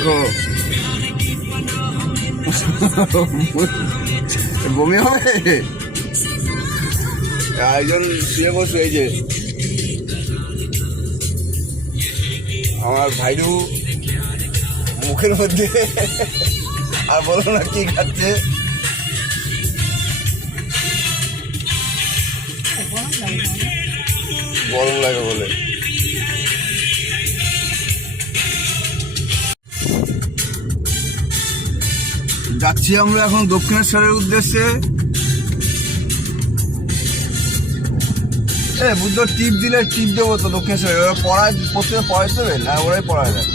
দেখো বমি হবে। একজন শুয়ে বসে, এই যে আমার ভাইরু মুখের মধ্যে আর বলো না কি খাচ্ছে। গরম লাগে বলে। যাচ্ছি আমরা এখন দক্ষিণেশ্বরের উদ্দেশ্যে। বুদ্ধ টিপ দিলে টিপ দেবো তো দক্ষিণেশ্বরে। ওরা পড়ায় প্রত্যেকে পড়াইতে হবে না, ওরাই পড়ায় দেয়।